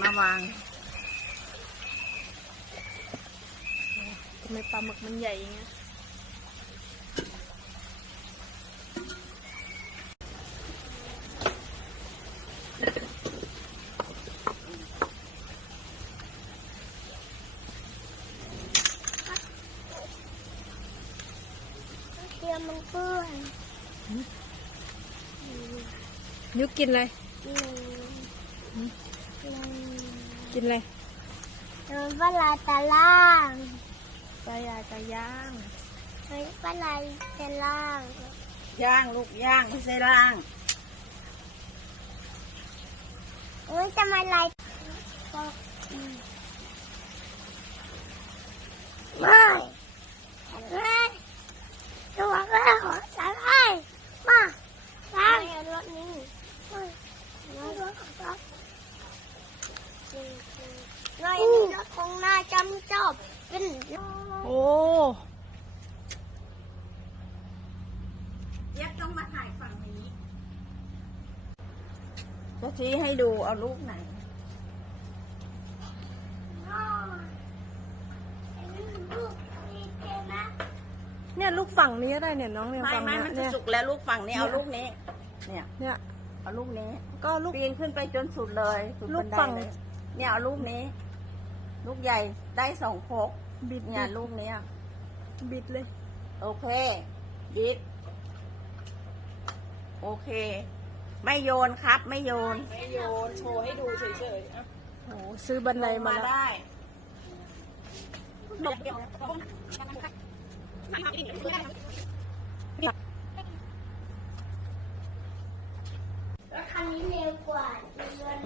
มาวางทำไมปลาหมึกมันใหญ่อย่างเงี้ยเทียมมันเปื้อนยุกินอะไร หนึ่งหนึ่ง กินอะไรหนึ่งปลาลายตะล่างปลาย่าจะย่างหนึ่งปลาลายตะล่าง ย่างลูกย่างไม่ใช่ล่างอุ้ยจะมาลายไม่ไม่ตัวแม่ของฉันให้มาล้างรถนี้ไม่รถของเราน้อยนี่รถของหน้าจำจบเป็น โอ้ เย็บต้องมาถ่ายฝั่งนี้ จะชี้ให้ดูเอาลูกไหน เนี่ยลูกฝั่งนี้ก็ได้เนี่ยน้องเนี่ยไม่ฝั่งไม่เนี้ยมันจะเนี่ย สุกแล้วลูกฝั่งนี้เอาเนี่ยลูกนี้ เนี่ย เนี่ย เอาลูกนี้ก็ลูก ปีนขึ้นไปจนสุดเลยสุดลูบักนไดฝั่ง เลยเนี่ยเอาลูกนี้ ลูกใหญ่ได้สองพกบิดเนี่ยลูกเนี้ยบิดเลย โอเคดิด โอเค ไม่โยนครับ ไม่โยนไม่โยนโชว์ให้ดูเฉยๆอะโอ้ซื้อบันไดมาแล้วได้รถคันนี้เร็วกว่าเดือน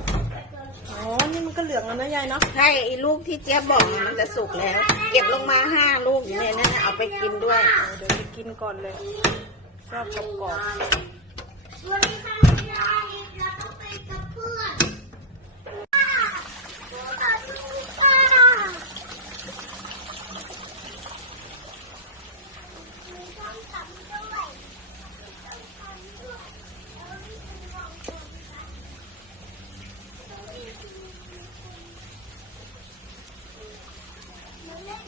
อ๋อ นี่มันก็เหลืองแล้วนะยายเนาะ ใช่ไอ้ลูกที่เจี๊ยบบอกเนี่ยมันจะสุกแล้ว เก็บลงมาห้าลูกอยู่ในนั้นน่ะเอาไปกินด้วย เดี๋ยวไปกินก่อนเลยชอบกรอบก รอบ วันนี้ข้างไม่ได้เราต้องไปกับเพื่อนมีต้มตำด้วยมีต้มตำด้วยแล้วนี่เป็นรองตัวกันตรงนี้มันเล่น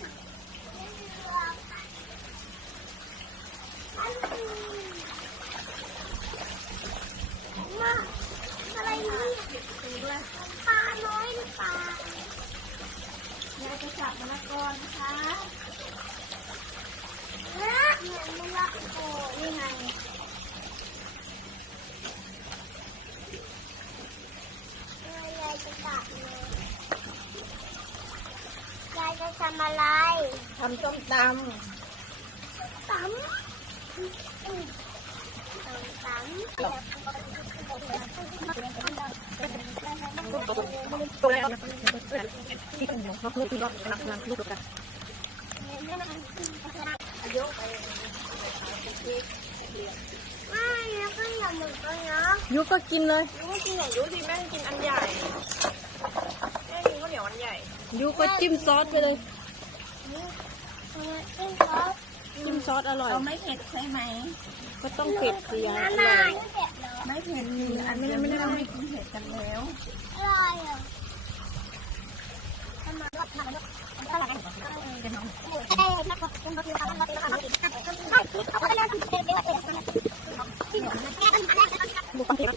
เล่นเรือค่ะมันมาอะไรนี่ปลาน้อยหรือเปล่ายายจะจับมะละกอนะคะเอ๊ะเหมือนมะละกอนี่ไงเออยายจะจับเลยยายจะทำอะไร ทำส้มตตำอืมตำไม่แล้วก็อย่าหมึกเลยนะยุก็กินเลยยุก็กินของยุสิแม่กินอันใหญ่แม่กินข้าวเหนียวอันใหญ่ยุก็จิ้มซอสไปเลย จิ้มซอสอร่ำอย เราไม่เผ็ดใช่ไหม ก็ต้องเผ็ดสิยายอน้ำร่ลาอยยไม่เผ็ดเหรอไม่เผ็ดนี่อันนี้ไม่ได้ไม่กินเผ็ดกันแล้วอร่อยเหรอทำไมรสมันอร่อยเป็นน้องเอ้ยนักเป็นรสเดียวกันรสเดียวกันรสเดียวกันเขาก็เรียกเป็นเดียวกัน ดูความเผ็ด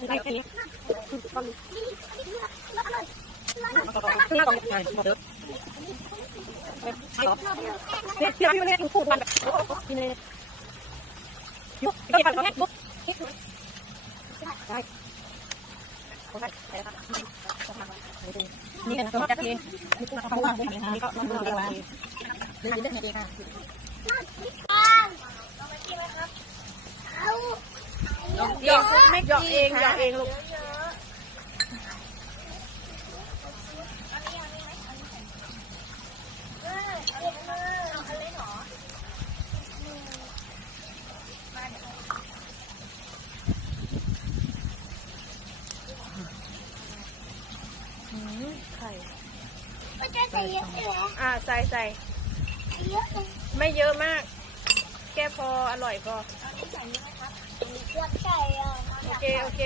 อะไรแค่นี้ก็รู้ที่กองใหญ่หมดเลยเนี่ยที่เราที่มันเนี่ยพูดมันแบบกิ นเลยยุกกินไปก่อนแค่บุ๊กได้นี่นะตัวจักรีนี่ก็เขาวางไว้ให้นี่ก็มันดูวางนี่มันเลือกให้ดีค่ะเอาหยอกไม่หยอกเองหยอกเองลูก ไข่ไม่ได้ใส่เยอะเลยอ่าใส่ใส่เยอะเลยไม่เยอะมากแค่พออร่อยพอเยอะใส่อะโอเคโอเค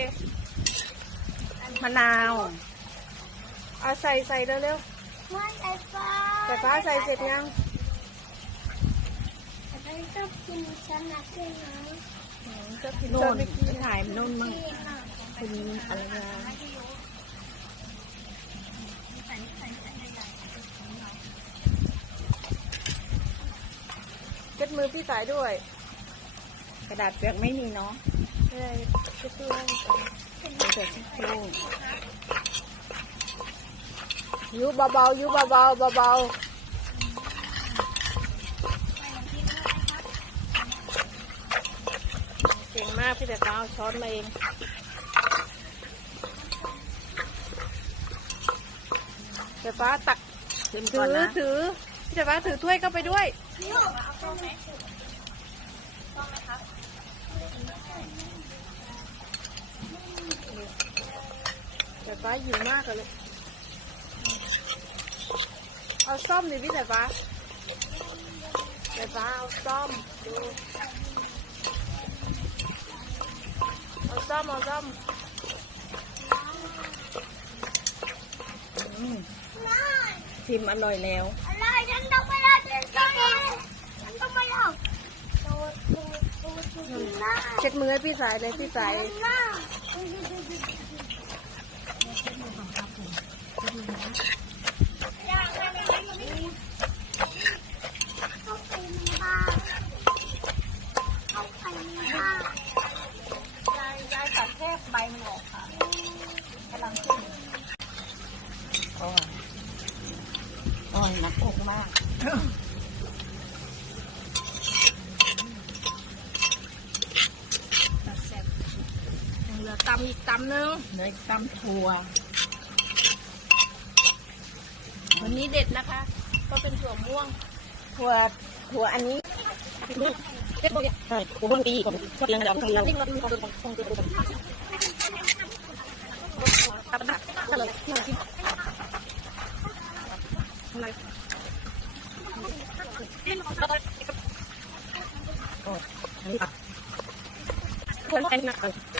มะนาวเอาใส่ใส่เร็วไม่ไอ้ฟ้าๆแต่ฟ้าใส่เสร็จยังแต่ไม่ต้องกินฉันนะพี่นะจะกินโน่จะนไม่กินถ่ายโน่นมั่งกินอะคุณอะไรนะ เก็ด มือพี่สายด้วย กระดาษเปียกไม่มีเนาะใช่เก็ดด้วยมีแต่ทิชชู่ยูเบาๆยูเบาๆเบาๆเก่งมากพี่แต่ฟ้าเอาช้อนมาเองแต่ฟ้าตักชิมถืก่อนอนะถือพี่แต่ฟ้าถือถ้วยเข้าไปด้วย เอาส้มไหมส้มไหมครับ แต่ฟ้าหิวมากเลยเอาซ่อมดิพี่แต่ฟ้าแต่ฟ้าเอาซ่อมดูเอาซ่อมเอาซ่อมอืมชิมอร่อยแล้ว เช็ดมือให้พี่สายเลยพี่สายหน้าอยากไปไหนเข้าไปในบ้านเข้าไปในบ้าน ยายยายตัดแค่ใบมันออกค่ะกำลังขึ้นโอ้ยโอ้ยหนักอกมาก ยังเหลือ ตำอีกตำนึงเนยตำถั่ว วันนี้เด็ดนะคะ ก็เป็นถั่วม่วง ถั่วถั่วอันนี้เด็ดตัวใหญ่ใช่ถั่วบางปีผมชอบเลี้ยงเราเรานี่เราดูเราดูคงดูดูตับหนักก็เลยที่เรากินอะไรนี่ค่ะเพื่อนแอนนักเลยแค่หลอดก็ชอบกินเลยเขานั่งข้าวหลอดก็อันนี้เราดีนะ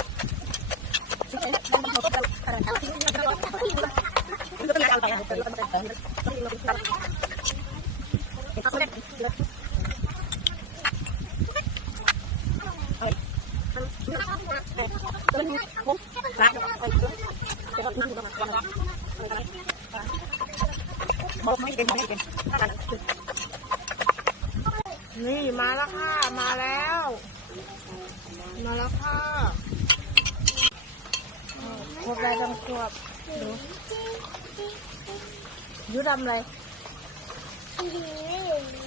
นี่มาแล้วค่ะ มาแล้ว มาแล้วค่ะครบแล้วต้องควบดู ยูทำอะไร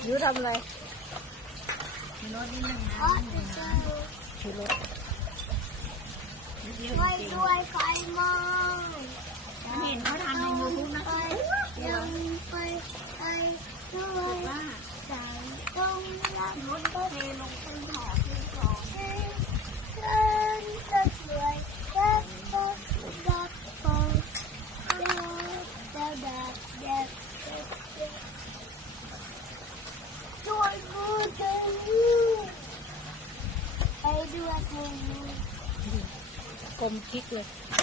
ยูทำอะไรคือรถไปด้วยไฟมองเห็นเขาทำในยูทูบนะไปยังไปไปด้วยใจต้องรักมันก็เทลงเป็นหอเป็นหอเดินจะสวยจะจะรักคงจะแดดแดดช่วยกูเถอะ ไ